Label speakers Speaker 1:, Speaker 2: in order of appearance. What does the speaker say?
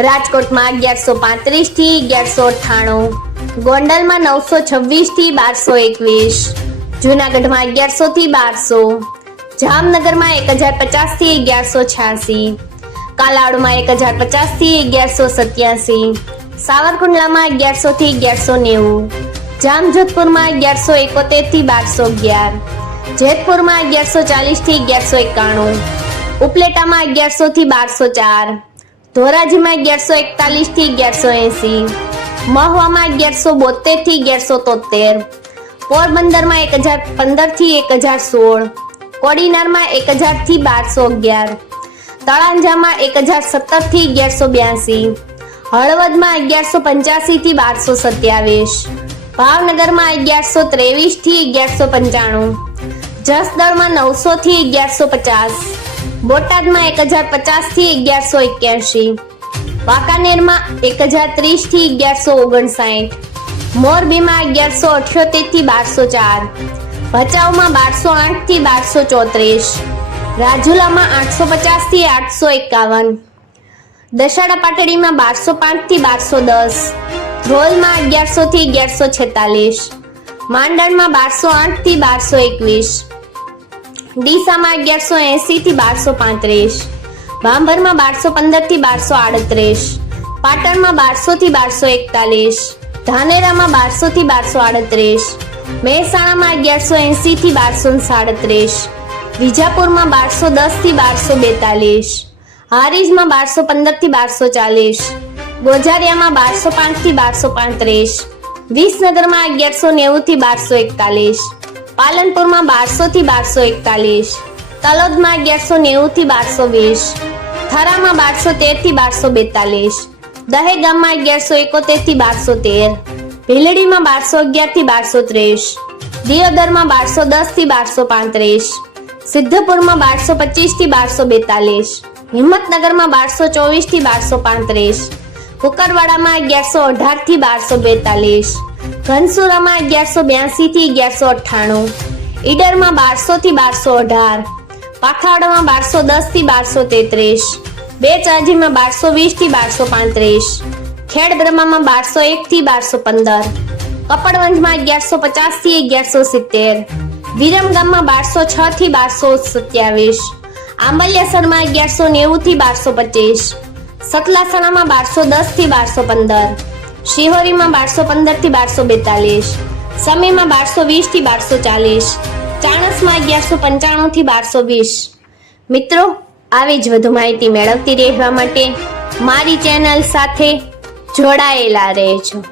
Speaker 1: રાજકોટમાં અગિયારસો પાંત્રીસથી અગિયારસો અઠ્ઠાણું. ગોંડલમાં નવસો છવ્વીસથી બારસો એકવીસ. જુનાગઢમાં અગિયારસો થી બારસો. જામનગરમાં એક હજાર પચાસથી અગિયારસો છ્યાસી. કાલાવડમાં એક હજાર પચાસથી અગિયારસો સત્યાસી. સાવરકુંડલામાં અગિયારસો થી અગિયારસો નેવું. જામજોધપુરમાં અગિયારસો એકોતેરથી બારસો અગિયાર. જેતપુરમાં અગિયારસો ચાલીસથી અગિયારસો એકાણું. ઉપલેટામાં અગિયારસો થી બારસો ચાર. ધોરાજીમાં અગિયારસો એકતાલીસથી અગિયારસો એસી, મહવામાં અગિયારસો બોતેરથી અગિયારસો તોતેર, પોરબંદરમાં એક હજાર પંદરથી એક હજાર સોળ, કોડીનારમાં એક હજારથી બારસો અગિયાર, તળાંજામાં એક હજાર સત્તરથી અગિયારસો બ્યાસી, હળવદમાં અગિયારસો પંચ્યાસી થી બારસો સત્યાવીસ, ભાવનગરમાં અગિયારસો ત્રેવીસથી અગિયારસો પંચાણું, જસદણમાં નવસો થી અગિયારસો પચાસ બોટાદમાં એક હજાર પચાસથી અગિયારસો એક્યાસી વાંકાનેરમાં એક હજાર ત્રીસથી અગિયારસો ઓગણસાઠ. મોરબીમાં અગિયારસો અઠ્યોતેરથી બારસો ચાર. ભચાઉમાં બારસો આઠથી બારસો ચોત્રીસ. રાજુલામાં આઠસો પચાસથી આઠસો એકાવન. દશાડા પાટડીમાં બારસો પાંચથી બારસો દસ. ધ્રોલમાં અગિયારસો થી અગિયારસો છેતાલીસ. માંડણમાં બારસો આઠથી બારસો એકવીસ. ડીસામાં અગિયારસો એસી થી બારસો પાંત્રીસ, ભાંભરમાં બારસો પંદરથી બારસો આડત્રીસ, પાટણમાં બારસો થી બારસો એકતાલીસ, ધાનેરામાં બારસો થી બારસો આડત્રીસ, મહેસાણામાં અગિયારસો એસી થી બારસો સાડત્રીસ, વિજાપુરમાં બારસો દસથી બારસો બેતાલીસ, હારીજમાં બારસો પંદરથી બારસો ચાલીસ, ગોજારિયામાં બારસો પાંચથી બારસો પાંત્રીસ, વિસનગરમાં અગિયારસો નેવું થી બારસો એકતાલીસ પાલનપુરમાં બારસો થી બારસો એકતાલીસ, તલોદમાં અગિયારસો નેવું થી બારસો વીસ, થરામાં બારસો તેરથી બારસો બેતાલીસ, દહેગામમાં અગિયારસો એકોતેરથી બારસો તેર, ભીલડીમાં બારસો અગિયારથી બારસો ત્રીસ, દિયોદરમાં બારસો દસથી બારસો પાંત્રીસ, સિદ્ધપુરમાં બારસો પચીસથી બારસો બેતાલીસ, હિંમતનગરમાં બારસો ચોવીસથી બારસો પાંત્રીસ, કુકરવાડામાં અગિયારસો અઢારથી બારસો બેતાલીસ ઘનસુરામાં અગિયારસો બ્યાસી થી અગિયારસો અઠ્ઠાણું, ઈડરમાં બારસો થી બારસો અઢાર પાખાવડામાં બારસો દસથી બારસો તેત્રીસ બે ચાજીમાં બારસો વીસથી બારસો પાંત્રીસ ખેડ બ્રહ્મામાં બારસો એક થી બારસો પંદર, કપડવંજમાં અગિયારસો પચાસથી અગિયારસો સિત્તેર, વિરમગામમાં બારસો છ થી બારસો સત્યાવીસ, આંબલિયાસરમાં અગિયારસો નેવું થી બારસો પચીસ સતલાસણામાં બારસો દસથી બારસો પંદર શિહોરીમાં બારસો પંદરથી બારસો બેતાલીસ, સમીમાં બારસો વીસથી બારસો ચાલીસ, ચાણસમાં અગિયારસો પંચાણું થી બારસો વીસ. મિત્રો, આવી જ વધુ માહિતી મેળવતી રહેવા માટે મારી ચેનલ સાથે જોડાયેલા રહેજો.